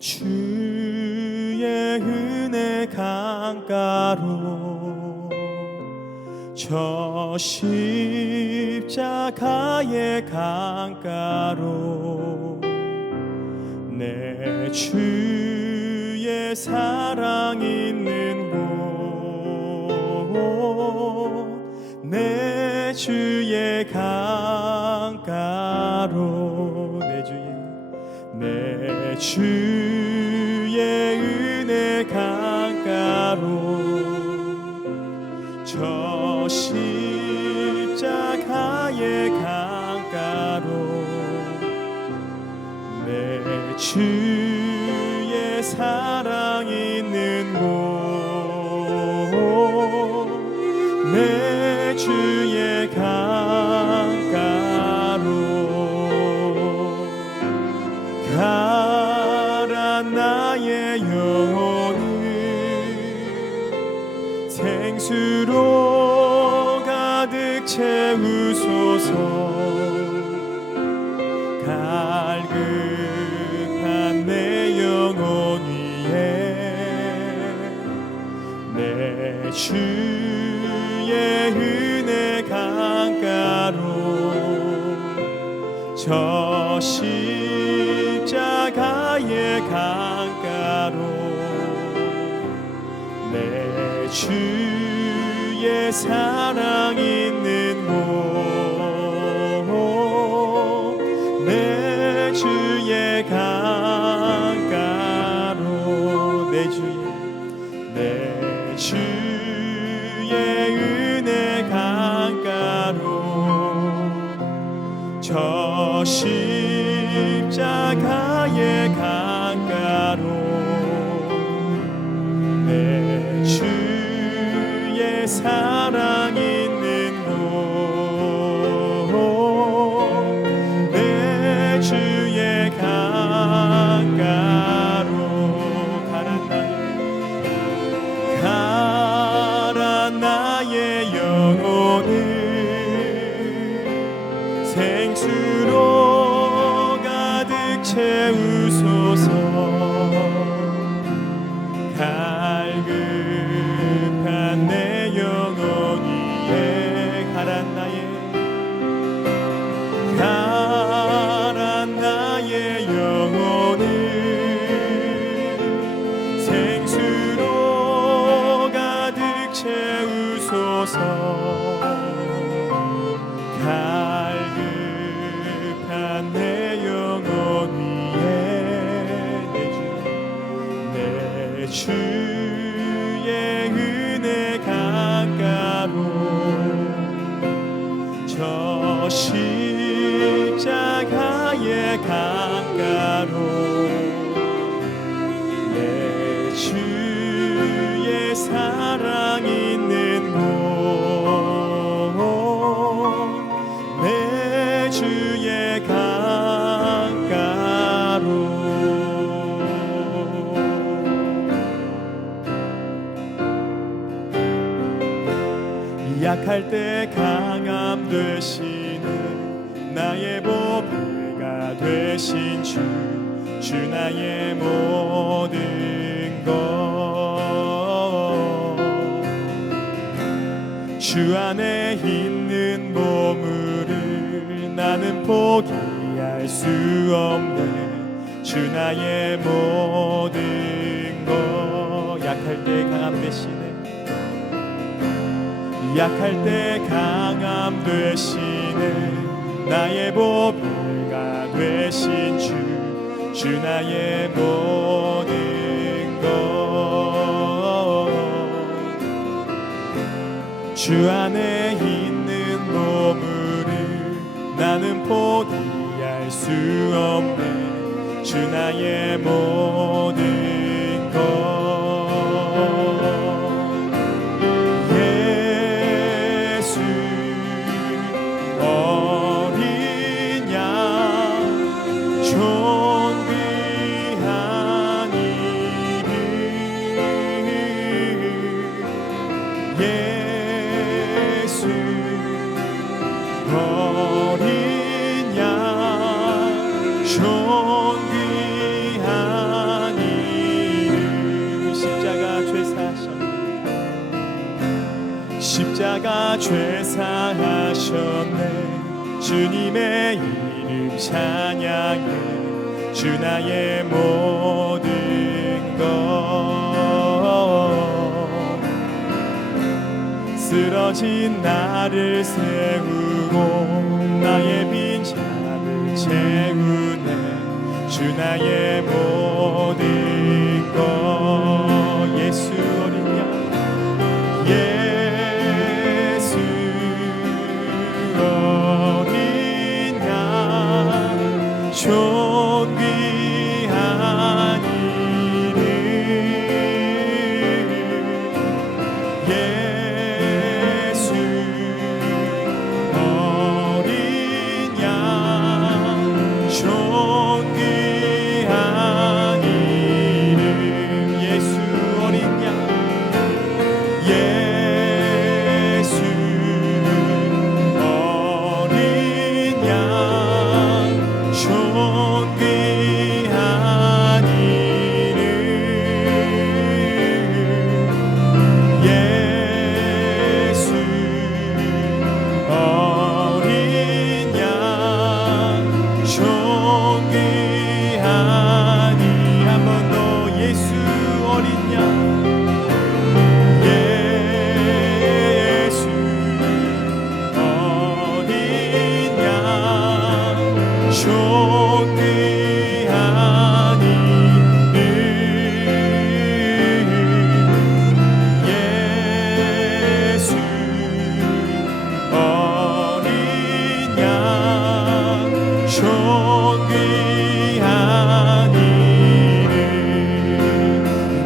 주의 은혜 강가로 저 십자가의 강가로 내 주의 사랑 있는 곳 내 주의 강가로 내 주의 은혜 강가로 저 십자가의 강가로 내 주의 사랑 있는 곳 내 주의 강가로 가라 나의 영혼을 생수로 가득 채우소서 갈급한 내 영혼 위에 내 주의 은혜 강가로 저 십자가의 강가로 내 주의 사랑 있는 곳 내 주의 강가로 내 주의 은혜 강가로 저 십자가의 강가로 내 주의 사랑 있는 곳 내 주의 강가로 가라 나의 영혼을 생수로 가득 채우소서 갈급한 내 영혼 위에 가라 나의 영혼을 생수로 가득 채우소서 갈급한 내 영혼 위에 내 주의 은혜 강가로 저 십자가의 강가로 내 주의 사랑 있는 곳 내 주의 강가로 약할 때 강함 되시는 나의 보배가 되신 주 나의 모든 것 주 안에 있는 보물을 나는 포기할 수 없네 주 나의 모든 것 약할 때 강함 되시네 약할 때 강함 되시네 나의 보배가 되신 주 나의 모든 것 주 안에 있는 보물을 나는 포기할 수 없네 주 나의 모든 것 어린 양 존귀한 십자가 죄사하셨네. 주님의 이름 찬양해. 주 나의 모든 것. 쓰러진 나를 세우고 나의 빈자를 채우네. 주 나의 모든 것. 예수 어린 양, 예수 어린 양, 존귀한 이름. 예수 어린 양, 존귀한 이름. 예수 어린 양, 예수 어린 양, 존귀한 이름. 예수 어린 양, 존귀한 이. 한 번 더. 예수 어린 양, 예수 어린 양, 존귀한 이름. 예수 어린 양, 존귀한 이름.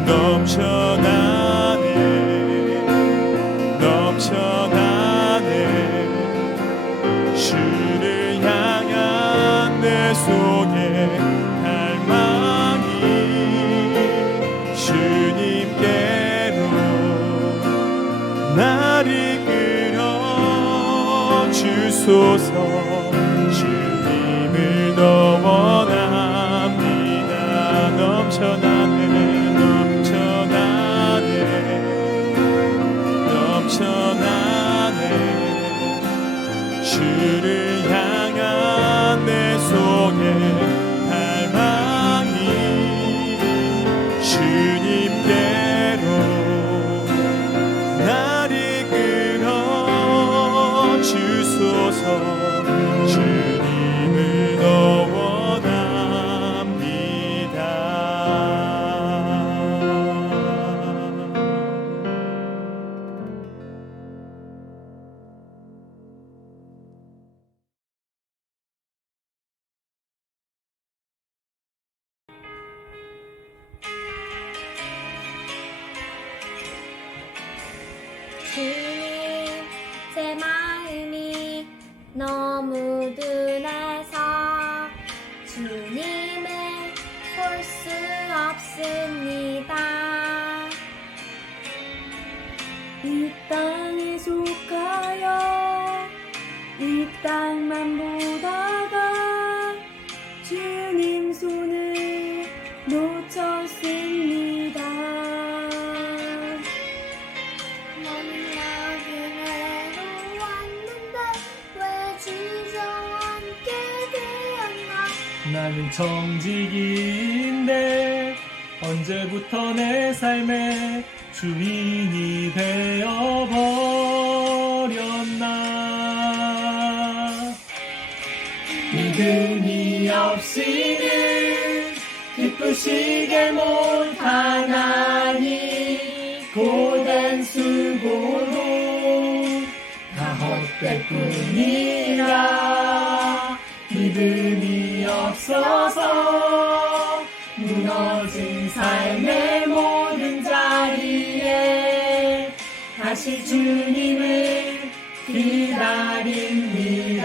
넘쳐나네, 넘쳐나네. 주를 향한 내 속에 갈망이. 주님께로 나를 끌어 주소서. 주님을 더 원합니다. 넘쳐나네, 넘쳐나네, 넘쳐나네. 주를 향한 내 속에 갈망이. 주님께로 나를 끌어 주소서. 주님을 더 원합니다. 주님, 제 마음이 너무 둔해서 주님을 볼 수 없습니다. 이 땅에 속하여 이 땅만 보다가 주님 손을 놓쳤습니다. 나는 여기로 왔는데 왜 주저앉게 되었나. 나는 청지기인데 언제부터 내 삶의 주인이 되어버렸나. 믿음이 없이는 기쁘시게 못하나니 고된 수고로 다 헛될 뿐이라. 믿음이 없어서 무너진 삶의 모든 자리에 다시 주님을 기다립니다.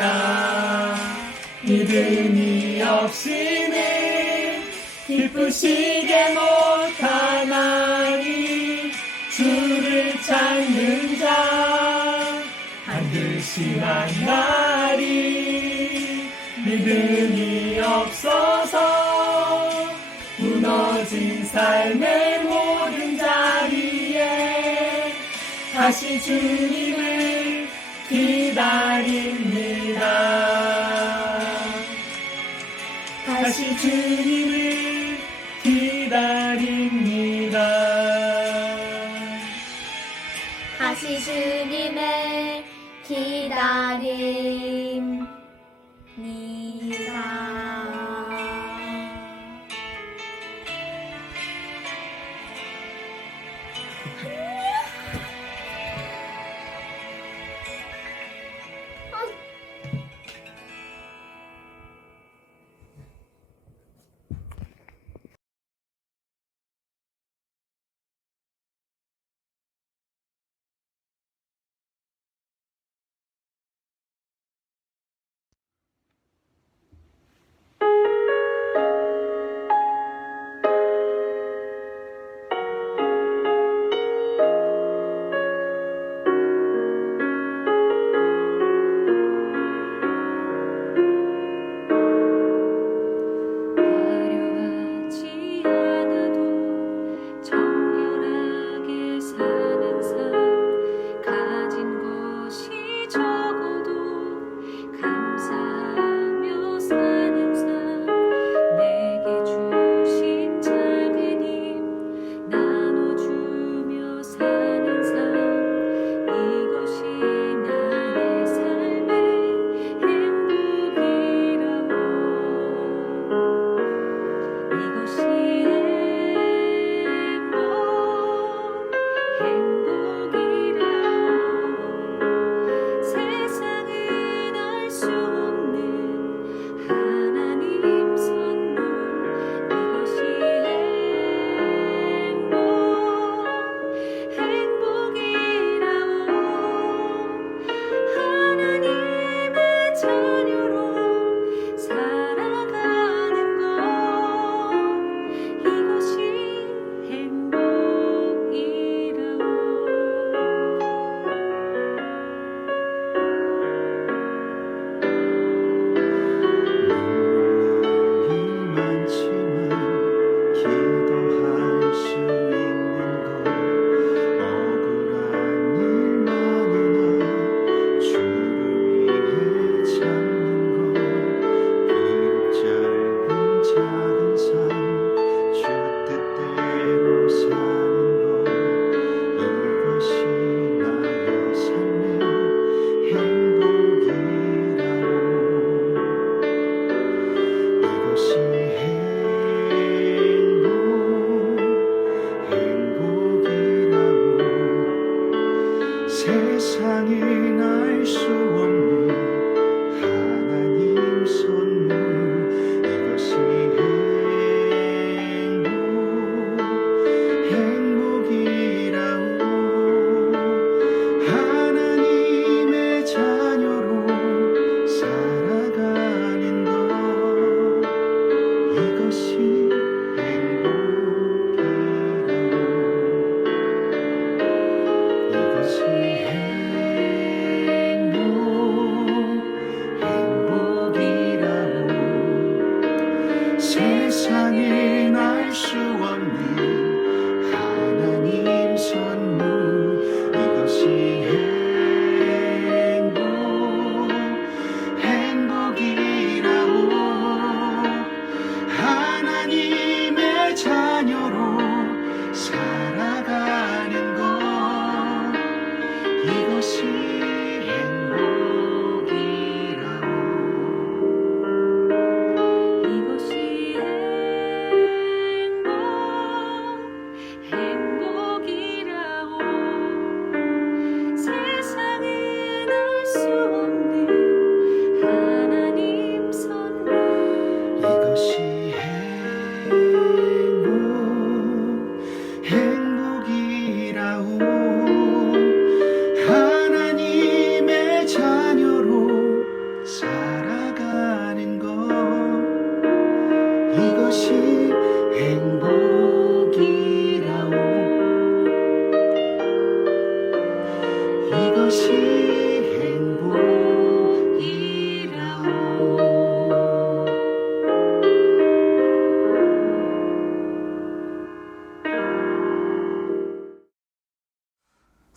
믿음이 없이는 기쁘시게 못하나니 주를 찾는 자 반드시 만나리. 믿음이 없어서 무너진 삶의 모든 자리에 다시 주님을 기다립니다. 다시 주님을 기다립니다. 다시 주님을 기다립니다. 화려하지 않아도 정결하게 사는 삶, 가진 것이 적어도 감사하며 사는 삶, 내게 주신 작은 힘 나눠주며 사는 삶, 이것이 나의 삶의 행복이라고. 이것이 행복이라고. 세상은 알 수 없는 하나님 선물, 이것이 행복이라고. 하나님의 자녀로 살아가는 것, 이것이 행복이라고. 눈물 많지만 기도할 수 있는 것, 억울한 일 많으나 주를 위해 참는 것, 비록 짧은 작은 삶 주 뜻대로 사는 것, 이것이 나의 삶의 행복이라고. 이것이 행복이라고. 세상은 알 수 없는 하나님 선물, 이것이 행복이라고. 하나님의 자녀로 살아가는 것, 이것이 행복이라고. 이것이 행복이라고. 세상은 알 수 없는 하나님 선물, 이것이 행복이라고. 하나님의 자녀로 살아가는 것, 이것이 행복이라고. 이것이 행복이라고. 세상은 알 수 없는 하나님 선물, 이것이 행복이라고. 하나님의 자녀로 살아가는 것, 이것이 행복이라고. 이것이 행복이라고.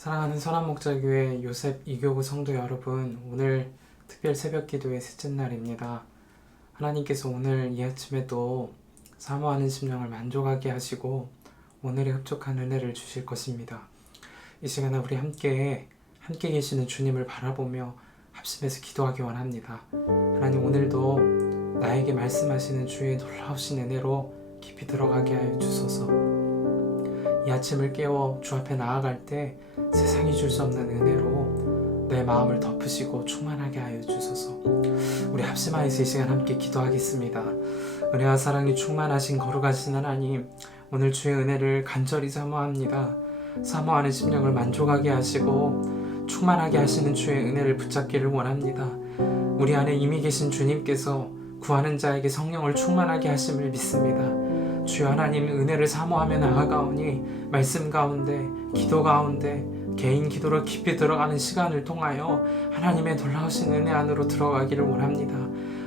사랑하는 선한목자교회 요셉 이교구 성도 여러분, 오늘 특별 새벽 기도의 셋째 날입니다. 하나님께서 오늘 이 아침에도 사모하는 심령을 만족하게 하시고 오늘의 흡족한 은혜를 주실 것입니다. 이 시간에 우리 함께 계시는 주님을 바라보며 합심해서 기도하기 원합니다. 하나님, 오늘도 나에게 말씀하시는 주의 놀라우신 은혜로 깊이 들어가게 하여 주소서. 이 아침을 깨워 주 앞에 나아갈 때 세상이 줄 수 없는 은혜로 내 마음을 덮으시고 충만하게 하여 주소서. 우리 합심하여서 이 시간 함께 기도하겠습니다. 은혜와 사랑이 충만하신 거룩하신 하나님, 오늘 주의 은혜를 간절히 사모합니다. 사모하는 심령을 만족하게 하시고 충만하게 하시는 주의 은혜를 붙잡기를 원합니다. 우리 안에 이미 계신 주님께서 구하는 자에게 성령을 충만하게 하심을 믿습니다. 주여 하나님, 은혜를 사모하며 나아가오니 말씀 가운데, 기도 가운데 개인 기도로 깊이 들어가는 시간을 통하여 하나님의 놀라우신 은혜 안으로 들어가기를 원합니다.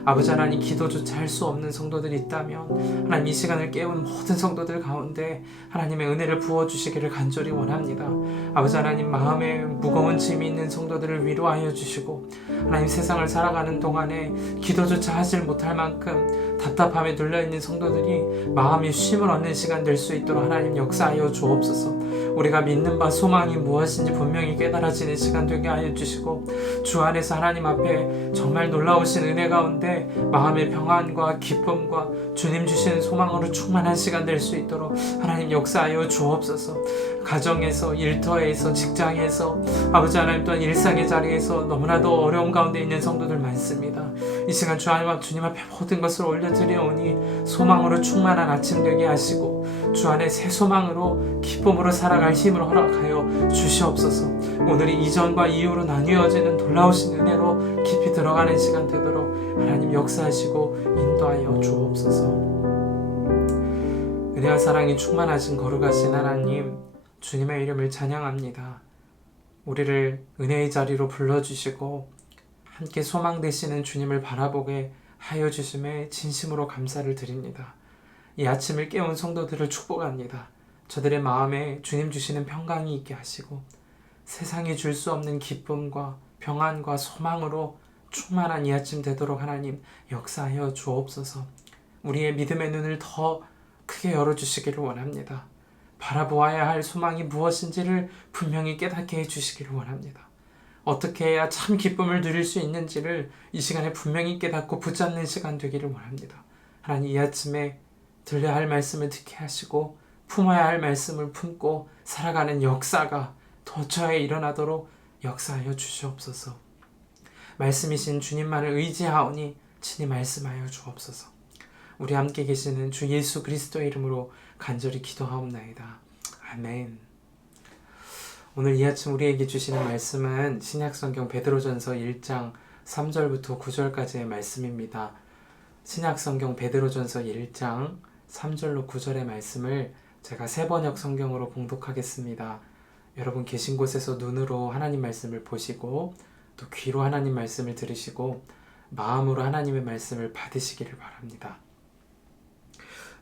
아버지 하나님, 기도조차 할 수 없는 성도들이 있다면 하나님, 이 시간을 깨운 모든 성도들 가운데 하나님의 은혜를 부어주시기를 간절히 원합니다. 아버지 하나님, 마음에 무거운 짐이 있는 성도들을 위로하여 주시고 하나님, 세상을 살아가는 동안에 기도조차 하질 못할 만큼 답답함에 눌려있는 성도들이 마음이 쉼을 얻는 시간 될 수 있도록 하나님 역사하여 주옵소서. 우리가 믿는 바 소망이 무엇인지 분명히 깨달아지는 시간 되게 하여 주시고 주 안에서 하나님 앞에 정말 놀라우신 은혜 가운데 마음의 평안과 기쁨과 주님 주시는 소망으로 충만한 시간 될 수 있도록 하나님 역사하여 주옵소서. 가정에서, 일터에서, 직장에서, 아버지 하나님 또한 일상의 자리에서 너무나도 어려운 가운데 있는 성도들 많습니다. 이 시간 주님 앞에 모든 것을 올려드리오니 소망으로 충만한 아침 되게 하시고 주 안에 새 소망으로 기쁨으로 살아갈 힘을 허락하여 주시옵소서. 오늘이 이전과 이후로 나뉘어지는 놀라우신 은혜로 깊이 들어가는 시간 되도록 하나님 역사하시고 인도하여 주옵소서. 은혜와 사랑이 충만하신 거룩하신 하나님, 주님의 이름을 찬양합니다. 우리를 은혜의 자리로 불러주시고 함께 소망 되시는 주님을 바라보게 하여 주심에 진심으로 감사를 드립니다. 이 아침을 깨운 성도들을 축복합니다. 저들의 마음에 주님 주시는 평강이 있게 하시고 세상이 줄 수 없는 기쁨과 평안과 소망으로 충만한 이 아침 되도록 하나님 역사하여 주옵소서. 우리의 믿음의 눈을 더 크게 열어주시기를 원합니다. 바라보아야 할 소망이 무엇인지를 분명히 깨닫게 해주시기를 원합니다. 어떻게 해야 참 기쁨을 누릴 수 있는지를 이 시간에 분명히 깨닫고 붙잡는 시간 되기를 원합니다. 하나님, 이 아침에 들려야 할 말씀을 듣게 하시고 품어야 할 말씀을 품고 살아가는 역사가 도처에 일어나도록 역사하여 주시옵소서. 말씀이신 주님만을 의지하오니 친히 말씀하여 주옵소서. 우리 함께 계시는 주 예수 그리스도의 이름으로 간절히 기도하옵나이다. 아멘. 오늘 이 아침 우리에게 주시는 말씀은 신약성경 베드로전서 1장 3절부터 9절까지의 말씀입니다. 신약성경 베드로전서 1장 3절로 9절의 말씀을 제가 새번역 성경으로 봉독하겠습니다. 여러분 계신 곳에서 눈으로 하나님 말씀을 보시고 또 귀로 하나님 말씀을 들으시고 마음으로 하나님의 말씀을 받으시기를 바랍니다.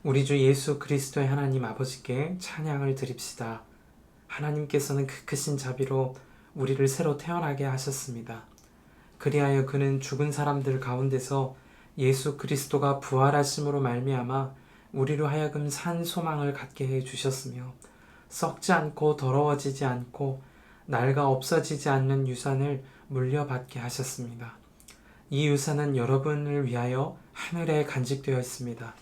우리 주 예수 그리스도의 하나님 아버지께 찬양을 드립시다. 하나님께서는 그 크신 자비로 우리를 새로 태어나게 하셨습니다. 그리하여 그는 죽은 사람들 가운데서 예수 그리스도가 부활하심으로 말미암아 우리로 하여금 산 소망을 갖게 해 주셨으며 썩지 않고 더러워지지 않고 낡아 없어지지 않는 유산을 물려받게 하셨습니다. 이 유산은 여러분을 위하여 하늘에 간직되어 있습니다.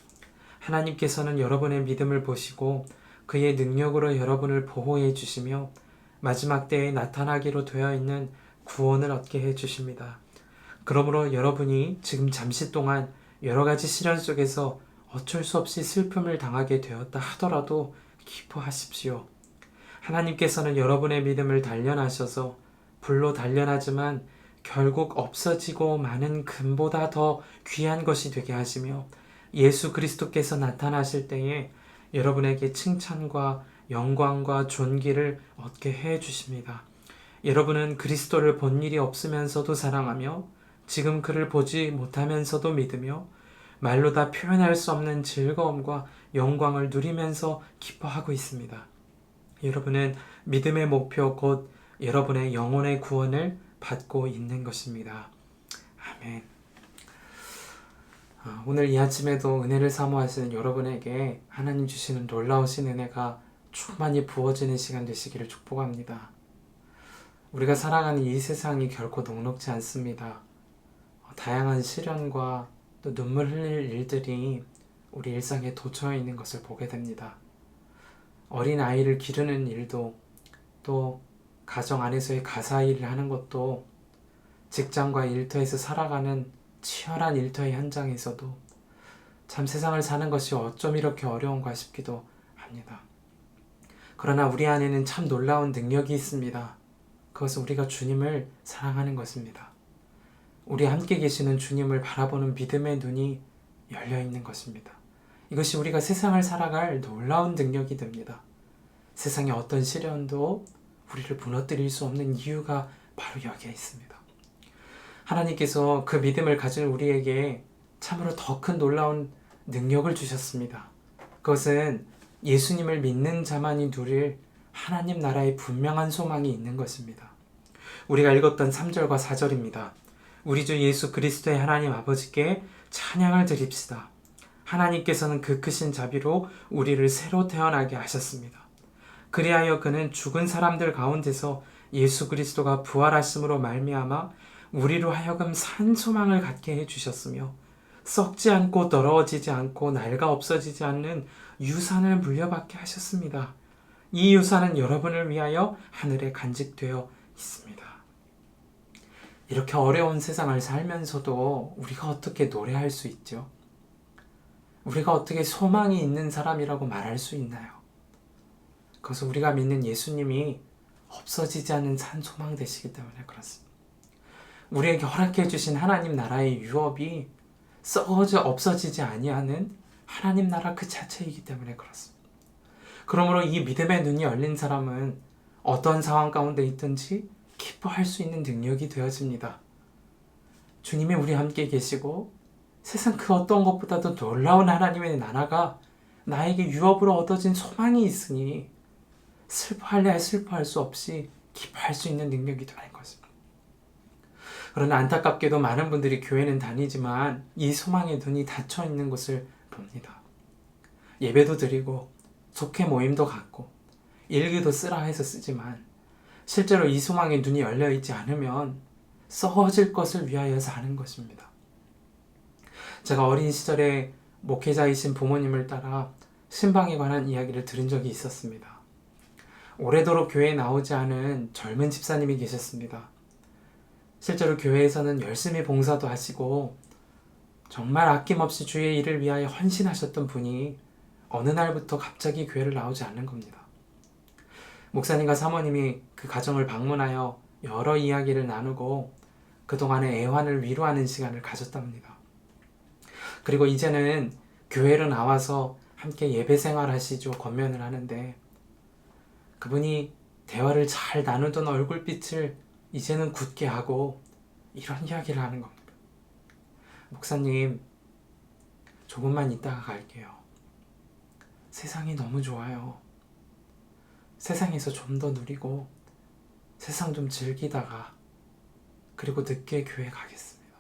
하나님께서는 여러분의 믿음을 보시고 그의 능력으로 여러분을 보호해 주시며 마지막 때에 나타나기로 되어 있는 구원을 얻게 해 주십니다. 그러므로 여러분이 지금 잠시 동안 여러 가지 시련 속에서 어쩔 수 없이 슬픔을 당하게 되었다 하더라도 기뻐하십시오. 하나님께서는 여러분의 믿음을 단련하셔서 불로 단련하지만 결국 없어지고 많은 금보다 더 귀한 것이 되게 하시며 예수 그리스도께서 나타나실 때에 여러분에게 칭찬과 영광과 존귀를 얻게 해 주십니다. 여러분은 그리스도를 본 일이 없으면서도 사랑하며 지금 그를 보지 못하면서도 믿으며 말로 다 표현할 수 없는 즐거움과 영광을 누리면서 기뻐하고 있습니다. 여러분은 믿음의 목표 곧 여러분의 영혼의 구원을 받고 있는 것입니다. 아멘. 오늘 이 아침에도 은혜를 사모하시는 여러분에게 하나님 주시는 놀라우신 은혜가 충만히 부어지는 시간 되시기를 축복합니다. 우리가 살아가는 이 세상이 결코 녹록지 않습니다. 다양한 시련과 또 눈물 흘릴 일들이 우리 일상에 도처에 있는 것을 보게 됩니다. 어린 아이를 기르는 일도, 또 가정 안에서의 가사 일을 하는 것도, 직장과 일터에서 살아가는 치열한 일터의 현장에서도 참 세상을 사는 것이 어쩜 이렇게 어려운가 싶기도 합니다. 그러나 우리 안에는 참 놀라운 능력이 있습니다. 그것은 우리가 주님을 사랑하는 것입니다. 우리 함께 계시는 주님을 바라보는 믿음의 눈이 열려 있는 것입니다. 이것이 우리가 세상을 살아갈 놀라운 능력이 됩니다. 세상의 어떤 시련도 우리를 무너뜨릴 수 없는 이유가 바로 여기에 있습니다. 하나님께서 그 믿음을 가진 우리에게 참으로 더 큰 놀라운 능력을 주셨습니다. 그것은 예수님을 믿는 자만이 누릴 하나님 나라의 분명한 소망이 있는 것입니다. 우리가 읽었던 3절과 4절입니다. 우리 주 예수 그리스도의 하나님 아버지께 찬양을 드립시다. 하나님께서는 그 크신 자비로 우리를 새로 태어나게 하셨습니다. 그리하여 그는 죽은 사람들 가운데서 예수 그리스도가 부활하심으로 말미암아 우리로 하여금 산 소망을 갖게 해주셨으며 썩지 않고 더러워지지 않고 낡아 없어지지 않는 유산을 물려받게 하셨습니다. 이 유산은 여러분을 위하여 하늘에 간직되어 있습니다. 이렇게 어려운 세상을 살면서도 우리가 어떻게 노래할 수 있죠? 우리가 어떻게 소망이 있는 사람이라고 말할 수 있나요? 그것은 우리가 믿는 예수님이 없어지지 않는 산 소망 되시기 때문에 그렇습니다. 우리에게 허락해 주신 하나님 나라의 유업이 썩어져 없어지지 아니하는 하나님 나라 그 자체이기 때문에 그렇습니다. 그러므로 이 믿음의 눈이 열린 사람은 어떤 상황 가운데 있든지 기뻐할 수 있는 능력이 되어집니다. 주님이 우리 함께 계시고 세상 그 어떤 것보다도 놀라운 하나님의 나라가 나에게 유업으로 얻어진 소망이 있으니 슬퍼할래 슬퍼할 수 없이 기뻐할 수 있는 능력이 되는 것입니다. 그러나 안타깝게도 많은 분들이 교회는 다니지만 이 소망의 눈이 닫혀 있는 것을 봅니다. 예배도 드리고 속회 모임도 갖고 일기도 쓰라 해서 쓰지만 실제로 이 소망의 눈이 열려 있지 않으면 썩어질 것을 위하여 사는 것입니다. 제가 어린 시절에 목회자이신 부모님을 따라 신방에 관한 이야기를 들은 적이 있었습니다. 오래도록 교회에 나오지 않은 젊은 집사님이 계셨습니다. 실제로 교회에서는 열심히 봉사도 하시고 정말 아낌없이 주의 일을 위하여 헌신하셨던 분이 어느 날부터 갑자기 교회를 나오지 않는 겁니다. 목사님과 사모님이 그 가정을 방문하여 여러 이야기를 나누고 그동안의 애환을 위로하는 시간을 가졌답니다. 그리고 이제는 교회로 나와서 함께 예배 생활하시죠. 권면을 하는데 그분이 대화를 잘 나누던 얼굴빛을 이제는 굳게 하고 이런 이야기를 하는 겁니다. 목사님, 조금만 있다가 갈게요. 세상이 너무 좋아요. 세상에서 좀 더 누리고 세상 좀 즐기다가 그리고 늦게 교회 가겠습니다.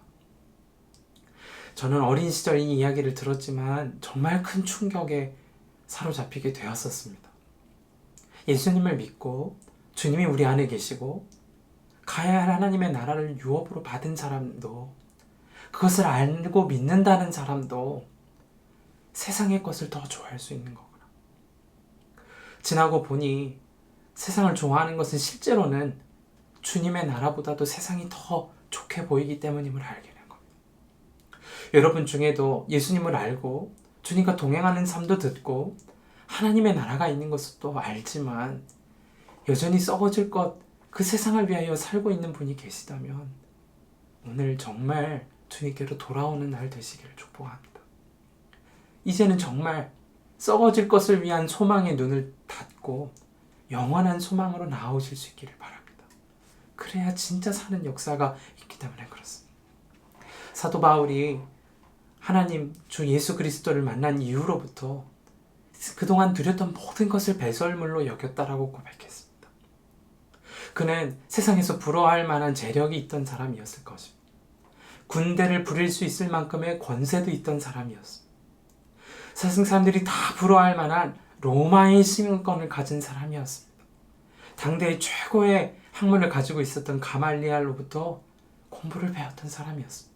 저는 어린 시절 이 이야기를 들었지만 정말 큰 충격에 사로잡히게 되었었습니다. 예수님을 믿고 주님이 우리 안에 계시고 가야 할 하나님의 나라를 유업으로 받은 사람도 그것을 알고 믿는다는 사람도 세상의 것을 더 좋아할 수 있는 거구나. 지나고 보니 세상을 좋아하는 것은 실제로는 주님의 나라보다도 세상이 더 좋게 보이기 때문임을 알게 된 겁니다. 여러분 중에도 예수님을 알고 주님과 동행하는 삶도 듣고 하나님의 나라가 있는 것도 알지만 여전히 썩어질 것, 그 세상을 위하여 살고 있는 분이 계시다면 오늘 정말 주님께로 돌아오는 날 되시기를 축복합니다. 이제는 정말 썩어질 것을 위한 소망의 눈을 닫고 영원한 소망으로 나오실 수 있기를 바랍니다. 그래야 진짜 사는 역사가 있기 때문에 그렇습니다. 사도 바울이 하나님 주 예수 그리스도를 만난 이후로부터 그동안 누렸던 모든 것을 배설물로 여겼다라고 고백했습니다. 그는 세상에서 부러워할 만한 재력이 있던 사람이었을 것입니다. 군대를 부릴 수 있을 만큼의 권세도 있던 사람이었습니다. 세상 사람들이 다 부러워할 만한 로마의 시민권을 가진 사람이었습니다. 당대의 최고의 학문을 가지고 있었던 가말리알로부터 공부를 배웠던 사람이었습니다.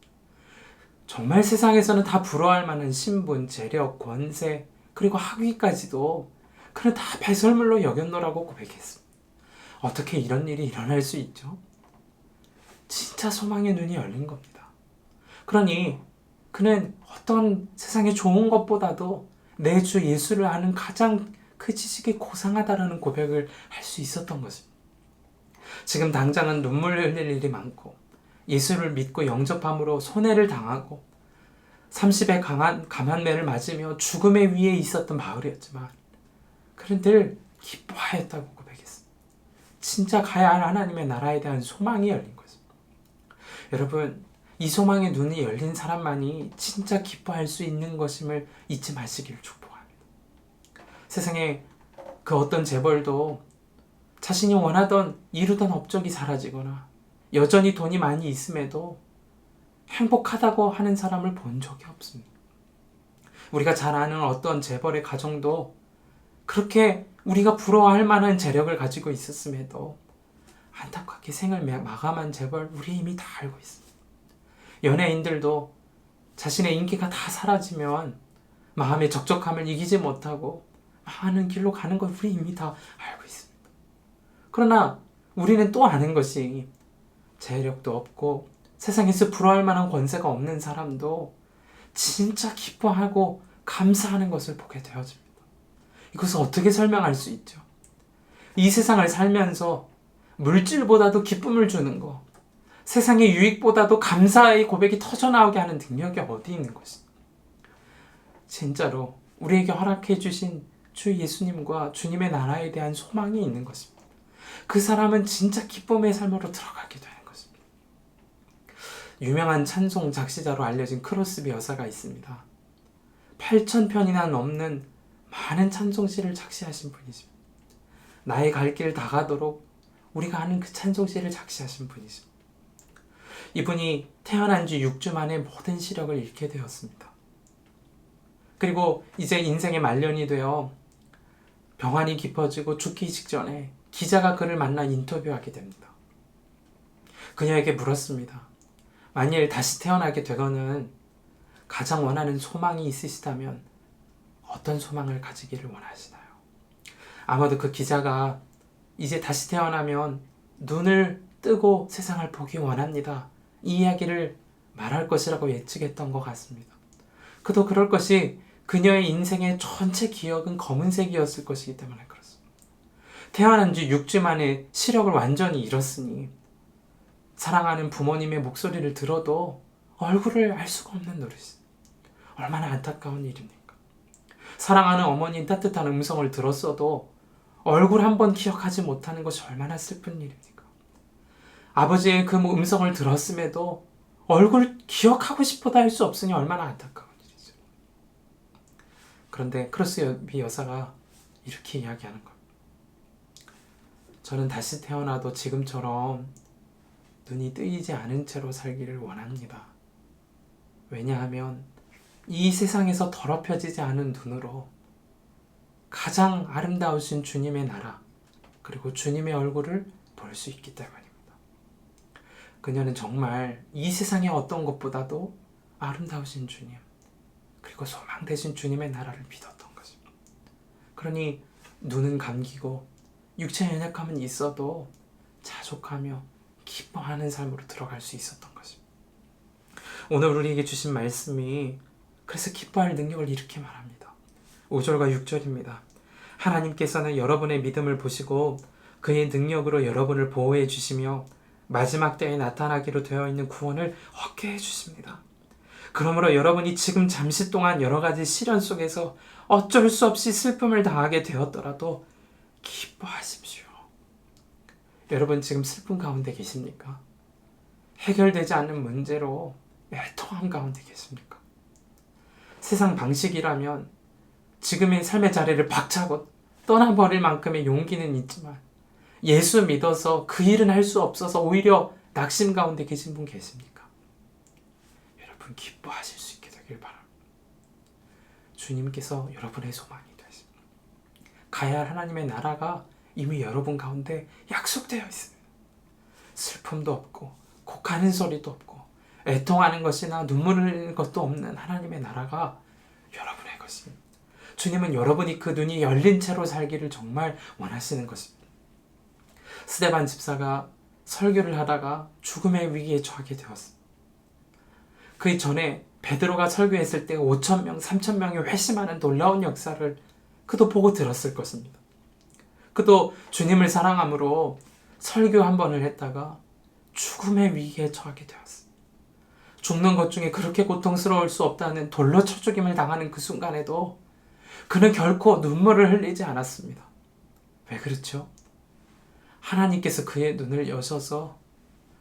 정말 세상에서는 다 부러워할 만한 신분, 재력, 권세, 그리고 학위까지도 그는 다 배설물로 여겼노라고 고백했습니다. 어떻게 이런 일이 일어날 수 있죠? 진짜 소망의 눈이 열린 겁니다. 그러니 그는 어떤 세상에 좋은 것보다도 내 주 예수를 아는 가장 그 지식이 고상하다라는 고백을 할 수 있었던 것입니다. 지금 당장은 눈물 흘릴 일이 많고 예수를 믿고 영접함으로 손해를 당하고 30의 가만매를 맞으며 죽음의 위에 있었던 마을이었지만 그는 늘 기뻐하였다고 고백했습니다. 진짜 가야 할 하나님의 나라에 대한 소망이 열린 것입니다. 여러분, 이 소망의 눈이 열린 사람만이 진짜 기뻐할 수 있는 것임을 잊지 마시기를 축복합니다. 세상에 그 어떤 재벌도 자신이 원하던 이루던 업적이 사라지거나 여전히 돈이 많이 있음에도 행복하다고 하는 사람을 본 적이 없습니다. 우리가 잘 아는 어떤 재벌의 가정도 그렇게 우리가 부러워할 만한 재력을 가지고 있었음에도 안타깝게 생을 마감한 재벌 우리 이미 다 알고 있습니다. 연예인들도 자신의 인기가 다 사라지면 마음의 적적함을 이기지 못하고 망하는 길로 가는 걸 우리 이미 다 알고 있습니다. 그러나 우리는 또 아는 것이 재력도 없고 세상에서 부러워할 만한 권세가 없는 사람도 진짜 기뻐하고 감사하는 것을 보게 되어집니다. 이것을 어떻게 설명할 수 있죠? 이 세상을 살면서 물질보다도 기쁨을 주는 것, 세상의 유익보다도 감사의 고백이 터져나오게 하는 능력이 어디 있는 것인가? 진짜로 우리에게 허락해 주신 주 예수님과 주님의 나라에 대한 소망이 있는 것입니다. 그 사람은 진짜 기쁨의 삶으로 들어가게 되는 것입니다. 유명한 찬송 작시자로 알려진 크로스비 여사가 있습니다. 8,000편이나 넘는 많은 찬송시를 작시하신 분이십니다. 나의 갈 길 다 가도록 우리가 아는 그 찬송시를 작시하신 분이십니다. 이분이 태어난 지 6주 만에 모든 시력을 잃게 되었습니다. 그리고 이제 인생의 말년이 되어 병환이 깊어지고 죽기 직전에 기자가 그를 만나 인터뷰하게 됩니다. 그녀에게 물었습니다. 만일 다시 태어나게 되거는 가장 원하는 소망이 있으시다면 어떤 소망을 가지기를 원하시나요? 아마도 그 기자가 이제 다시 태어나면 눈을 뜨고 세상을 보기 원합니다. 이 이야기를 말할 것이라고 예측했던 것 같습니다. 그도 그럴 것이 그녀의 인생의 전체 기억은 검은색이었을 것이기 때문에 그렇습니다. 태어난 지 6주 만에 시력을 완전히 잃었으니 사랑하는 부모님의 목소리를 들어도 얼굴을 알 수가 없는 노릇이 얼마나 안타까운 일입니까? 사랑하는 어머니의 따뜻한 음성을 들었어도 얼굴 한번 기억하지 못하는 것이 얼마나 슬픈 일입니까? 아버지의 그 음성을 들었음에도 얼굴 기억하고 싶어도 할 수 없으니 얼마나 안타까운 일이죠. 그런데 크로스비 여사가 이렇게 이야기하는 겁니다. 저는 다시 태어나도 지금처럼 눈이 뜨이지 않은 채로 살기를 원합니다. 왜냐하면 이 세상에서 더럽혀지지 않은 눈으로 가장 아름다우신 주님의 나라 그리고 주님의 얼굴을 볼 수 있기 때문입니다. 그녀는 정말 이 세상의 어떤 것보다도 아름다우신 주님 그리고 소망 되신 주님의 나라를 믿었던 것입니다. 그러니 눈은 감기고 육체의 연약함은 있어도 자족하며 기뻐하는 삶으로 들어갈 수 있었던 것입니다. 오늘 우리에게 주신 말씀이 그래서 기뻐할 능력을 이렇게 말합니다. 5절과 6절입니다. 하나님께서는 여러분의 믿음을 보시고 그의 능력으로 여러분을 보호해 주시며 마지막 때에 나타나기로 되어 있는 구원을 얻게 해주십니다. 그러므로 여러분이 지금 잠시 동안 여러 가지 시련 속에서 어쩔 수 없이 슬픔을 당하게 되었더라도 기뻐하십시오. 여러분 지금 슬픔 가운데 계십니까? 해결되지 않는 문제로 애통함 가운데 계십니까? 세상 방식이라면 지금의 삶의 자리를 박차고 떠나버릴 만큼의 용기는 있지만 예수 믿어서 그 일은 할 수 없어서 오히려 낙심 가운데 계신 분 계십니까? 여러분 기뻐하실 수 있게 되길 바랍니다. 주님께서 여러분의 소망이 되십니다. 가야 할 하나님의 나라가 이미 여러분 가운데 약속되어 있습니다. 슬픔도 없고 곡하는 소리도 없고 애통하는 것이나 눈물 흘리는 것도 없는 하나님의 나라가 여러분의 것입니다. 주님은 여러분이 그 눈이 열린 채로 살기를 정말 원하시는 것입니다. 스데반 집사가 설교를 하다가 죽음의 위기에 처하게 되었습니다. 그 전에 베드로가 설교했을 때 5,000명, 3,000명이 회심하는 놀라운 역사를 그도 보고 들었을 것입니다. 그도 주님을 사랑함으로 설교 한 번을 했다가 죽음의 위기에 처하게 되었습니다. 죽는 것 중에 그렇게 고통스러울 수 없다는 돌로 쳐 죽임을 당하는 그 순간에도 그는 결코 눈물을 흘리지 않았습니다. 왜 그렇죠? 하나님께서 그의 눈을 여셔서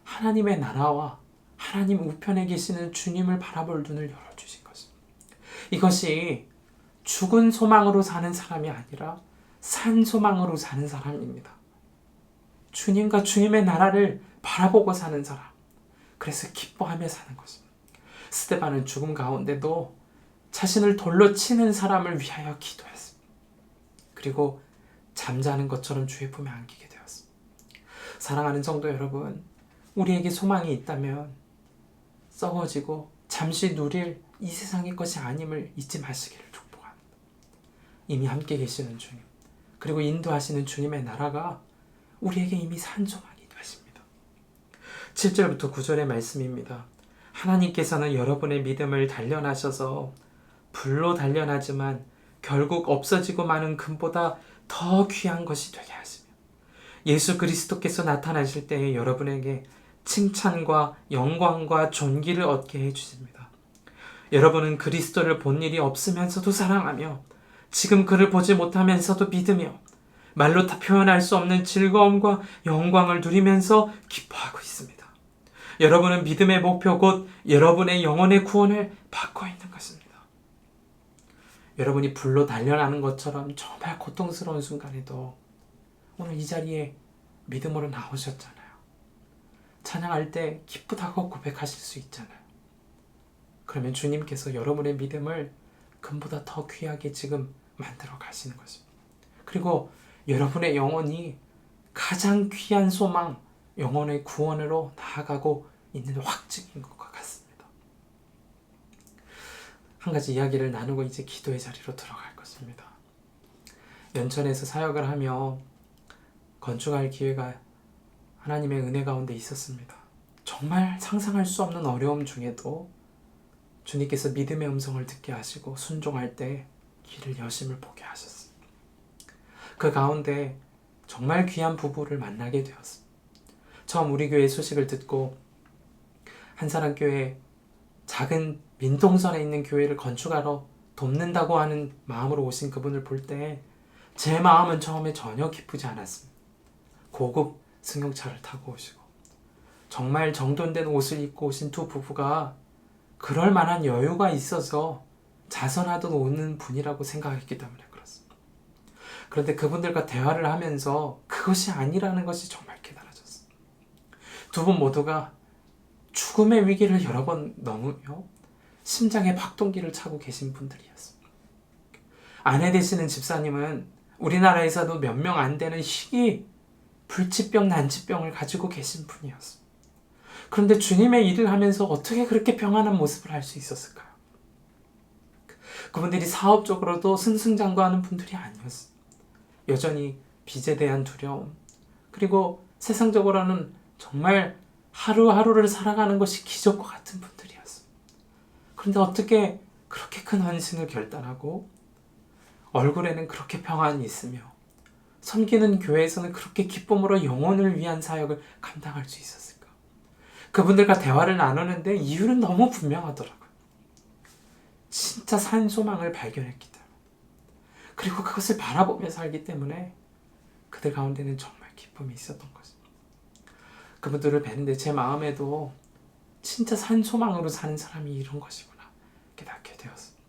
하나님의 나라와 하나님 우편에 계시는 주님을 바라볼 눈을 열어주신 것입니다. 이것이 죽은 소망으로 사는 사람이 아니라 산 소망으로 사는 사람입니다. 주님과 주님의 나라를 바라보고 사는 사람. 그래서 기뻐하며 사는 것입니다. 스데반은 죽음 가운데도 자신을 돌로 치는 사람을 위하여 기도했습니다. 그리고 잠자는 것처럼 주의 품에 안기게 되었습니다. 사랑하는 성도 여러분, 우리에게 소망이 있다면 썩어지고 잠시 누릴 이 세상의 것이 아님을 잊지 마시기를 축복합니다. 이미 함께 계시는 주님, 그리고 인도하시는 주님의 나라가 우리에게 이미 산 소망이 되십니다. 7절부터 9절의 말씀입니다. 하나님께서는 여러분의 믿음을 단련하셔서 불로 단련하지만 결국 없어지고 마는 금보다 더 귀한 것이 되게 하시며 예수 그리스도께서 나타나실 때에 여러분에게 칭찬과 영광과 존귀를 얻게 해주십니다. 여러분은 그리스도를 본 일이 없으면서도 사랑하며 지금 그를 보지 못하면서도 믿으며 말로 다 표현할 수 없는 즐거움과 영광을 누리면서 기뻐하고 있습니다. 여러분은 믿음의 목표 곧 여러분의 영혼의 구원을 받고 있는 것입니다. 여러분이 불로 단련하는 것처럼 정말 고통스러운 순간에도 오늘 이 자리에 믿음으로 나오셨잖아요. 찬양할 때 기쁘다고 고백하실 수 있잖아요. 그러면 주님께서 여러분의 믿음을 금보다 더 귀하게 지금 만들어 가시는 것입니다. 그리고 여러분의 영혼이 가장 귀한 소망, 영혼의 구원으로 나아가고 있는 확증인 것과 같습니다. 한 가지 이야기를 나누고 이제 기도의 자리로 들어갈 것입니다. 연천에서 사역을 하며 건축할 기회가 하나님의 은혜 가운데 있었습니다. 정말 상상할 수 없는 어려움 중에도 주님께서 믿음의 음성을 듣게 하시고 순종할 때 길을 여심을 보게 하셨습니다. 그 가운데 정말 귀한 부부를 만나게 되었습니다. 처음 우리 교회 소식을 듣고 한사람교회 작은 민통선에 있는 교회를 건축하러 돕는다고 하는 마음으로 오신 그분을 볼 때 제 마음은 처음에 전혀 기쁘지 않았습니다. 고급 승용차를 타고 오시고 정말 정돈된 옷을 입고 오신 두 부부가 그럴 만한 여유가 있어서 자선하듯 오는 분이라고 생각했기 때문에 그렇습니다. 그런데 그분들과 대화를 하면서 그것이 아니라는 것이 정말 깨달아졌습니다. 두 분 모두가 죽음의 위기를 여러 번 넘으며 심장의 박동기를 차고 계신 분들이었습니다. 아내 되시는 집사님은 우리나라에서도 몇 명 안 되는 희귀 불치병, 난치병을 가지고 계신 분이었습니다. 그런데 주님의 일을 하면서 어떻게 그렇게 평안한 모습을 할 수 있었을까요? 그분들이 사업적으로도 승승장구하는 분들이 아니었습니다. 여전히 빚에 대한 두려움, 그리고 세상적으로는 정말 하루하루를 살아가는 것이 기적과 같은 분들이었습니다. 그런데 어떻게 그렇게 큰 헌신을 결단하고 얼굴에는 그렇게 평안이 있으며 섬기는 교회에서는 그렇게 기쁨으로 영혼을 위한 사역을 감당할 수 있었을까? 그분들과 대화를 나누는데 이유는 너무 분명하더라고요. 진짜 산 소망을 발견했기 때문에, 그리고 그것을 바라보며 살기 때문에 그들 가운데는 정말 기쁨이 있었던 것입니다. 그분들을 뵀는데 제 마음에도 진짜 산 소망으로 사는 사람이 이런 것이구나 깨닫게 되었습니다.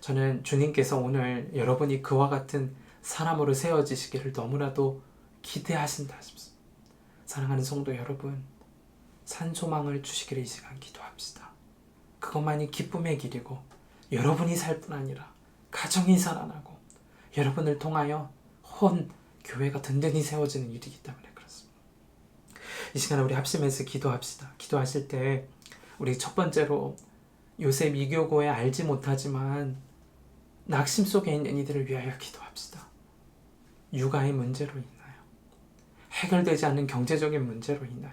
저는 주님께서 오늘 여러분이 그와 같은 사람으로 세워지시기를 너무나도 기대하신다 싶습니다. 사랑하는 성도 여러분, 산소망을 주시기를 이 시간 기도합시다. 그것만이 기쁨의 길이고 여러분이 살 뿐 아니라 가정이 살아나고 여러분을 통하여 온 교회가 든든히 세워지는 일이기 때문에 그렇습니다. 이 시간에 우리 합심해서 기도합시다. 기도하실 때 우리 첫 번째로 요셉 이교고에 알지 못하지만 낙심 속에 있는 이들을 위하여 기도합시다. 육아의 문제로 인하여, 해결되지 않는 경제적인 문제로 인하여,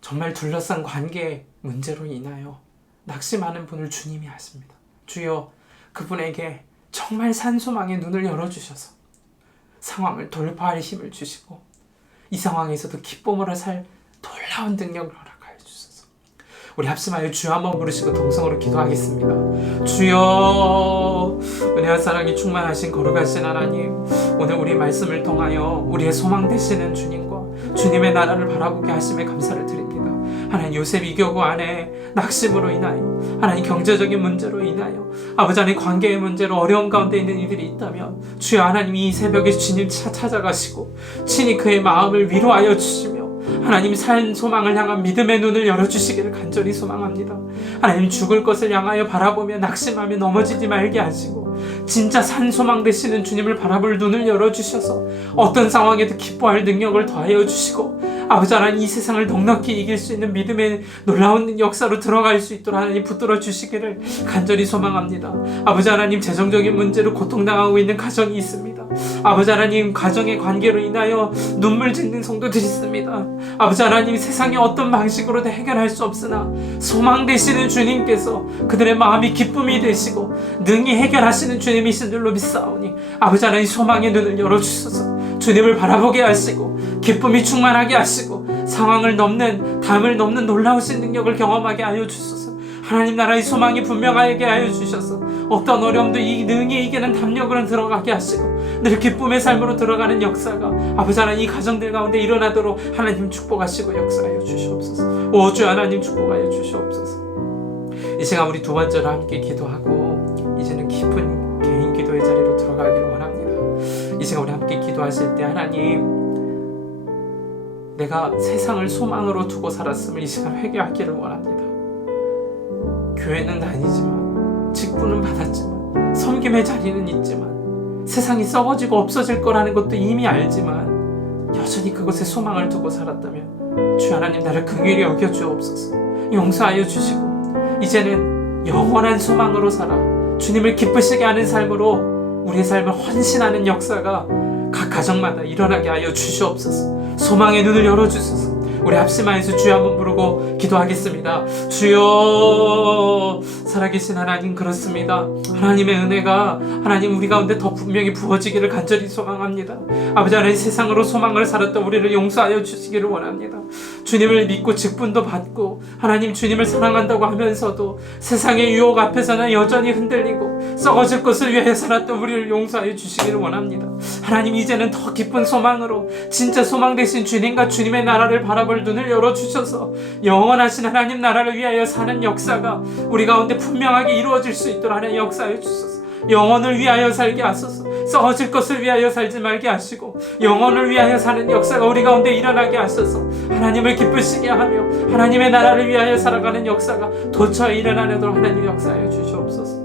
정말 둘러싼 관계 문제로 인하여 낙심하는 분을 주님이 아십니다. 주여, 그분에게 정말 산소망의 눈을 열어주셔서 상황을 돌파할 힘을 주시고 이 상황에서도 기쁨으로 살 놀라운 능력을 허락하여 주셔서 우리 합심하여 주여 한번 부르시고 동성으로 기도하겠습니다. 주여, 은혜와 사랑이 충만하신 거룩하신 하나님, 오늘 우리 말씀을 통하여 우리의 소망 되시는 주님과 주님의 나라를 바라보게 하심에 감사를 드립니다. 하나님, 요셉 이교구 안에 낙심으로 인하여, 하나님 경제적인 문제로 인하여, 아버지 하나님 관계의 문제로 어려움 가운데 있는 이들이 있다면 주여 하나님, 이 새벽에 주님 찾아가시고 친히 그의 마음을 위로하여 주시며 하나님 산 소망을 향한 믿음의 눈을 열어주시기를 간절히 소망합니다. 하나님, 죽을 것을 향하여 바라보며 낙심하며 넘어지지 말게 하시고 진짜 산 소망 되시는 주님을 바라볼 눈을 열어주셔서 어떤 상황에도 기뻐할 능력을 더하여 주시고 아버지 하나님, 이 세상을 넉넉히 이길 수 있는 믿음의 놀라운 역사로 들어갈 수 있도록 하나님 붙들어 주시기를 간절히 소망합니다. 아버지 하나님, 재정적인 문제로 고통당하고 있는 가정이 있습니다. 아버지 하나님, 가정의 관계로 인하여 눈물 짓는 성도들이 있습니다. 아버지 하나님, 세상의 어떤 방식으로도 해결할 수 없으나 소망 되시는 주님께서 그들의 마음이 기쁨이 되시고 능히 해결하시는 주님이신 줄로 믿사오니 아버지 하나님, 소망의 눈을 열어주셔서 주님을 바라보게 하시고 기쁨이 충만하게 하시고 상황을 넘는, 담을 넘는 놀라우신 능력을 경험하게 하여 주소서. 하나님 나라의 소망이 분명하게 하여 주셔서 어떤 어려움도 능히 이기는 담력으로 들어가게 하시고 늘 기쁨의 삶으로 들어가는 역사가 아버지 하나님, 이 가정들 가운데 일어나도록 하나님 축복하시고 역사하여 주시옵소서. 오 주 하나님, 축복하여 주시옵소서. 이 시간 우리 두 번째로 함께 기도하고 이제는 깊은 개인 기도의 자리로 들어가기를 원합니다. 이 시간 우리 함께 기도하실 때 하나님, 내가 세상을 소망으로 두고 살았음을 이 시간 회개하기를 원합니다. 교회는 다니지만, 직분은 받았지만, 섬김의 자리는 있지만, 세상이 썩어지고 없어질 거라는 것도 이미 알지만 여전히 그곳에 소망을 두고 살았다면 주 하나님, 나를 긍휼히 여겨 주옵소서. 용서하여 주시고 이제는 영원한 소망으로 살아 주님을 기쁘시게 하는 삶으로 우리의 삶을 헌신하는 역사가 각 가정마다 일어나게 하여 주시옵소서. 소망의 눈을 열어주소서. 우리 합심하여서 주여 한번 부르고 기도하겠습니다. 주여, 살아계신 하나님, 그렇습니다. 하나님의 은혜가 하나님 우리 가운데 더 분명히 부어지기를 간절히 소망합니다. 아버지 하나님, 세상으로 소망을 살았던 우리를 용서하여 주시기를 원합니다. 주님을 믿고 직분도 받고 하나님 주님을 사랑한다고 하면서도 세상의 유혹 앞에서는 여전히 흔들리고 썩어질 것을 위해 살았던 우리를 용서하여 주시기를 원합니다. 하나님, 이제는 더 깊은 소망으로 진짜 소망 되신 주님과 주님의 나라를 바라볼 눈을 열어주셔서 영원하신 하나님 나라를 위하여 사는 역사가 우리 가운데 분명하게 이루어질 수 있도록 하나님 역사해 주소서. 영혼을 위하여 살게 하소서. 썩어질 것을 위하여 살지 말게 하시고 영혼을 위하여 사는 역사가 우리 가운데 일어나게 하소서. 하나님을 기쁘시게 하며 하나님의 나라를 위하여 살아가는 역사가 도처에 일어나도록 하나님 역사하여 주시옵소서.